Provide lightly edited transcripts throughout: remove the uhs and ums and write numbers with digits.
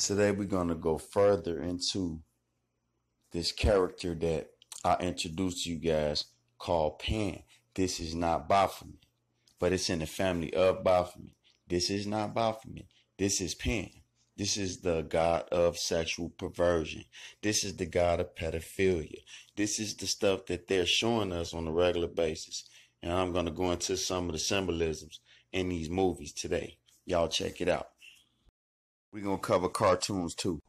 Today we're going to go further into this character that I introduced to you guys called Pan. This is not Baphomet, but it's in the family of Baphomet. This is not Baphomet. This is Pan. This is the god of sexual perversion. This is the god of pedophilia. This is the stuff that they're showing us on a regular basis. And I'm going to go into some of the symbolisms in these movies today. Y'all check it out. We're going to cover cartoons too.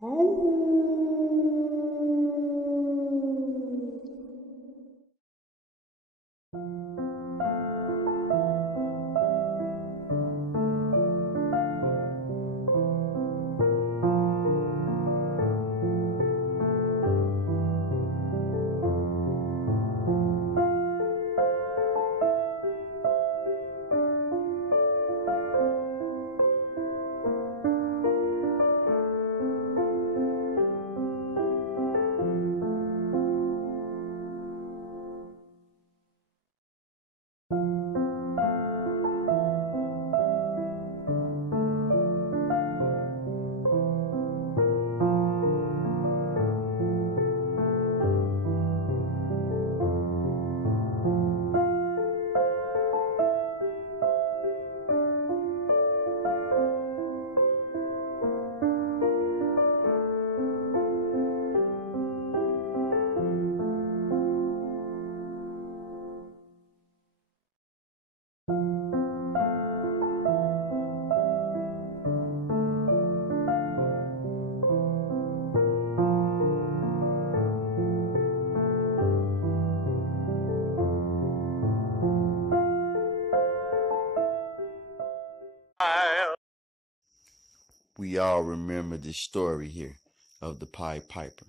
We all remember this story here of the Pied Piper.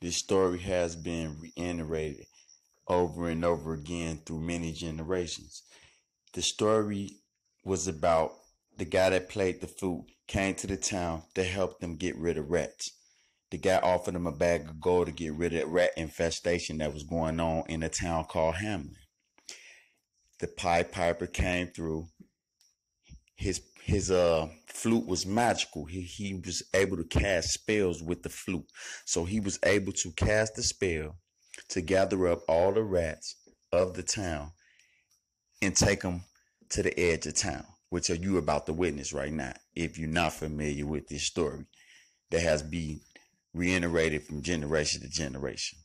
This story has been reiterated over and over again through many generations. The story was about the guy that played the flute came to the town to help them get rid of rats. The guy offered them a bag of gold to get rid of that rat infestation that was going on in a town called Hamlin. The Pied Piper came through. His flute was magical. He was able to cast spells with the flute. So he was able to cast the spell to gather up all the rats of the town and take them to the edge of town, which are you about to witness right now. If you're not familiar with this story that has been reiterated from generation to generation.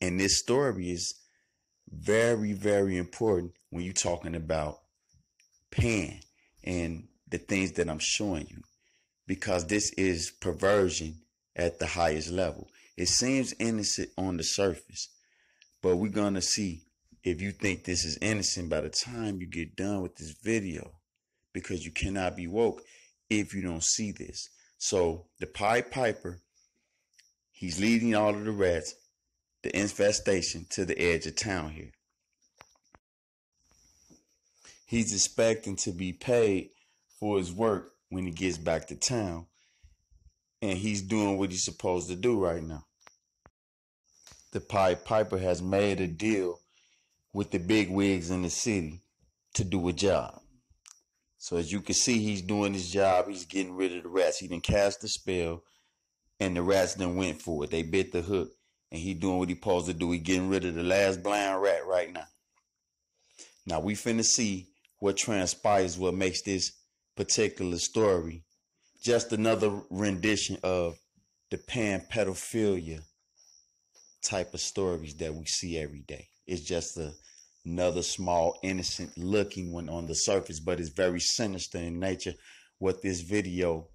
And this story is very, very important when you're talking about Pan and the things that I'm showing you, because this is perversion at the highest level. It seems innocent on the surface, but we're going to see if you think this is innocent by the time you get done with this video, because you cannot be woke if you don't see this. So the Pied Piper, he's leading all of the rats, the infestation, to the edge of town here. He's expecting to be paid for his work when he gets back to town. And he's doing what he's supposed to do right now. The Pied Piper has made a deal with the big wigs in the city to do a job. So as you can see, he's doing his job. He's getting rid of the rats. He done cast the spell and the rats done went for it. They bit the hook and he doing what he supposed to do. He getting rid of the last blind rat right now. Now we finna see what transpires, what makes this particular story just another rendition of the pan pedophilia type of stories that we see every day. It's just another small, innocent looking one on the surface, but it's very sinister in nature. What this video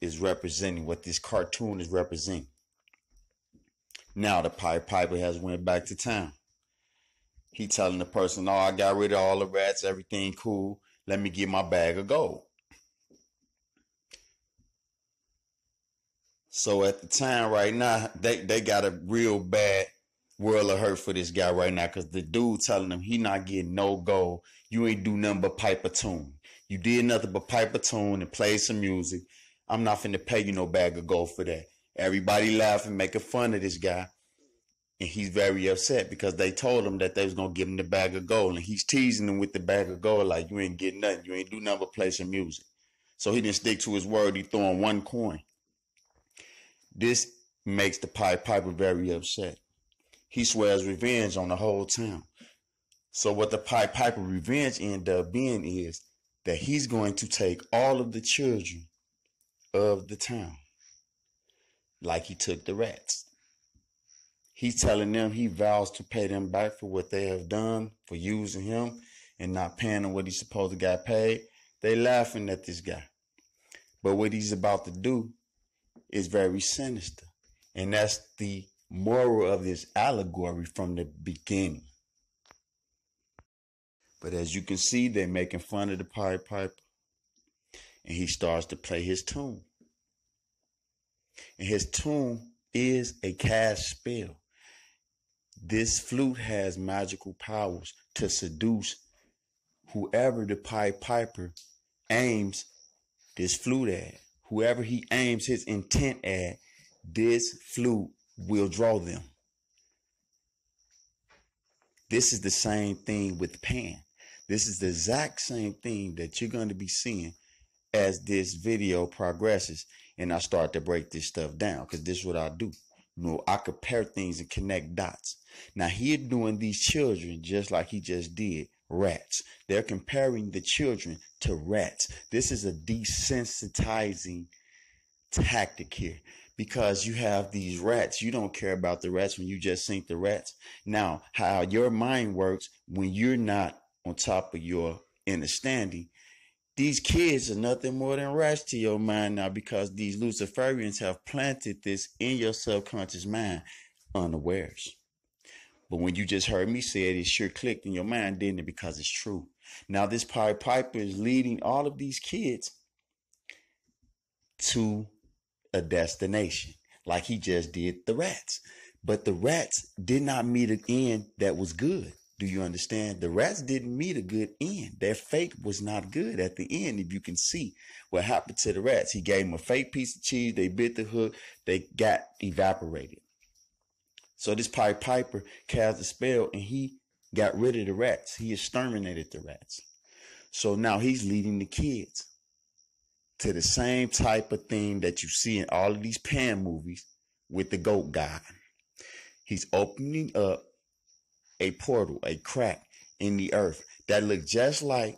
is representing, what this cartoon is representing. Now the Pied Piper has went back to town. He telling the person, "Oh, I got rid of all the rats, everything cool. Let me get my bag of gold." So at the time right now, they got a real bad world of hurt for this guy right now, because the dude telling him he not getting no gold. You ain't do nothing but pipe a tune. You did nothing but pipe a tune and play some music. I'm not finna pay you no bag of gold for that. Everybody laughing, making fun of this guy. And he's very upset because they told him that they was going to give him the bag of gold. And he's teasing him with the bag of gold like, you ain't getting nothing. You ain't do nothing but play some music. So he didn't stick to his word. He throwing one coin. This makes the Pied Piper very upset. He swears revenge on the whole town. So what the Pied Piper revenge end up being is that he's going to take all of the children of the town, like he took the rats. He's telling them he vows to pay them back for what they have done for using him and not paying him what he's supposed to get paid. They laughing at this guy. But what he's about to do is very sinister. And that's the moral of this allegory from the beginning. But as you can see, they're making fun of the Pied Piper. And he starts to play his tune. And his tune is a cast spell. This flute has magical powers to seduce whoever the Pied Piper aims this flute at. Whoever he aims his intent at, this flute will draw them. This is the same thing with Pan. This is the exact same thing that you're going to be seeing as this video progresses and I start to break this stuff down, because this is what I do. You know, I compare things and connect dots. Now here doing these children just like he just did rats. They're comparing the children to rats. This is a desensitizing tactic here, because you have these rats. You don't care about the rats when you just sink the rats. Now, how your mind works when you're not on top of your understanding, these kids are nothing more than rats to your mind now, because these Luciferians have planted this in your subconscious mind unawares. But when you just heard me say it, it sure clicked in your mind, didn't it? Because it's true. Now this Pied Piper is leading all of these kids to a destination, like he just did the rats. But the rats did not meet an end that was good. Do you understand? The rats didn't meet a good end. Their fate was not good at the end. If you can see what happened to the rats, he gave them a fake piece of cheese. They bit the hook. They got evaporated. So this Pied Piper cast a spell and he got rid of the rats. He exterminated the rats. So now he's leading the kids to the same type of thing that you see in all of these Pan movies with the goat guy. He's opening up a portal, a crack in the earth that looks just like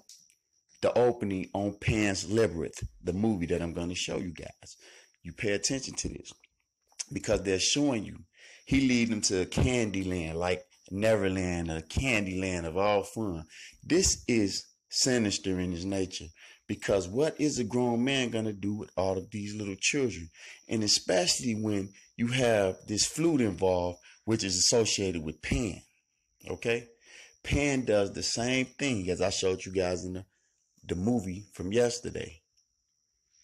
the opening on Pan's Labyrinth, the movie that I'm going to show you guys. You pay attention to this, because they're showing you he lead them to a candy land, like Neverland, a candy land of all fun. This is sinister in its nature, because what is a grown man going to do with all of these little children? And especially when you have this flute involved, which is associated with Pan. Okay, Pan does the same thing as I showed you guys in the movie from yesterday,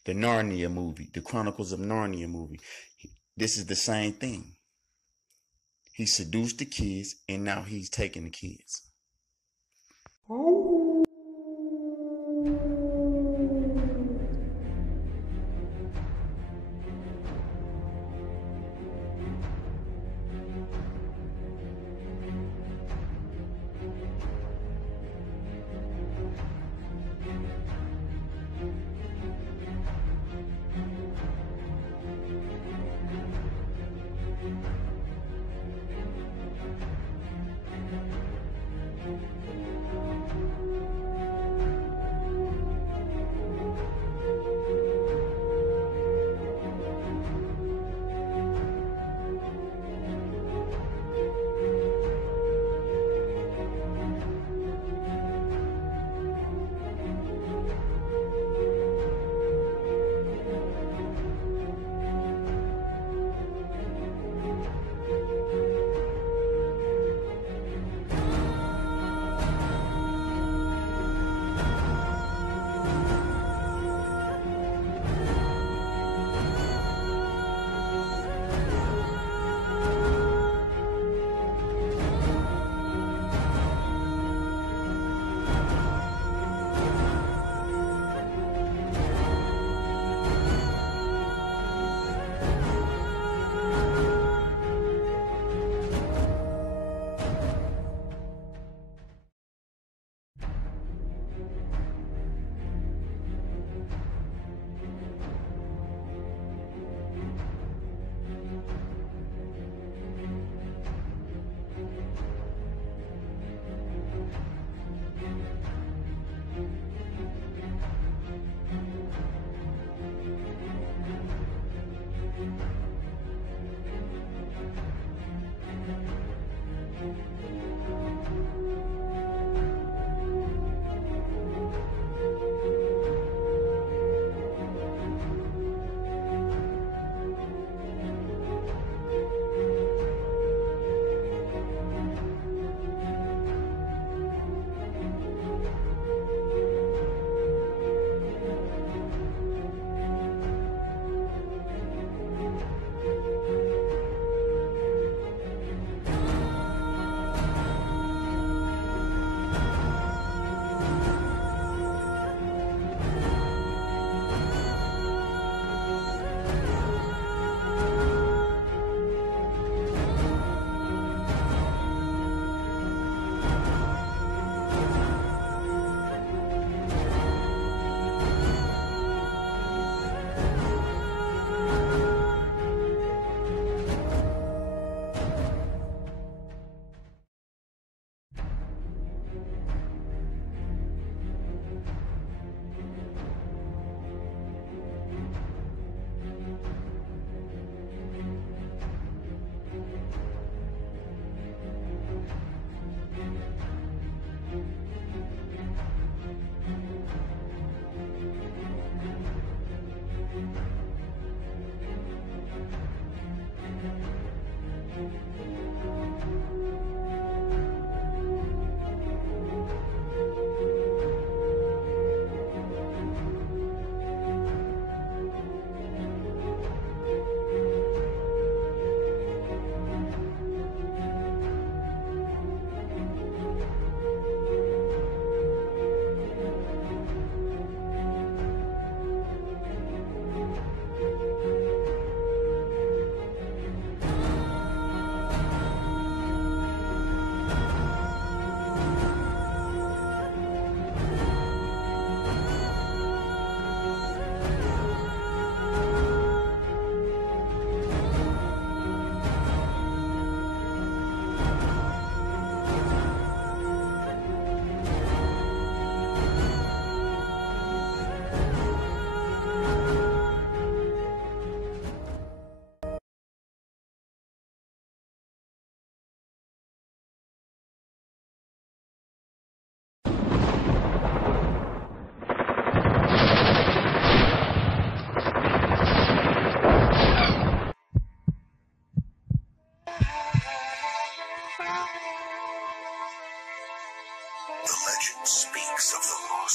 the Narnia movie, the Chronicles of Narnia movie. This is the same thing. He seduced the kids, and now he's taking the kids.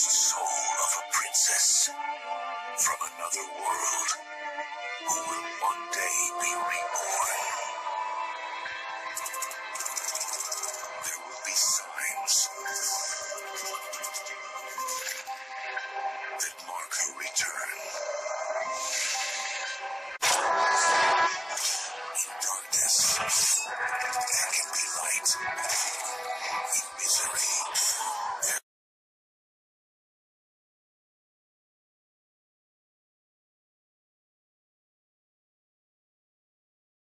lost soul of a princess from another world who will one day be reborn. There will be signs that mark her return. In darkness, there can be light.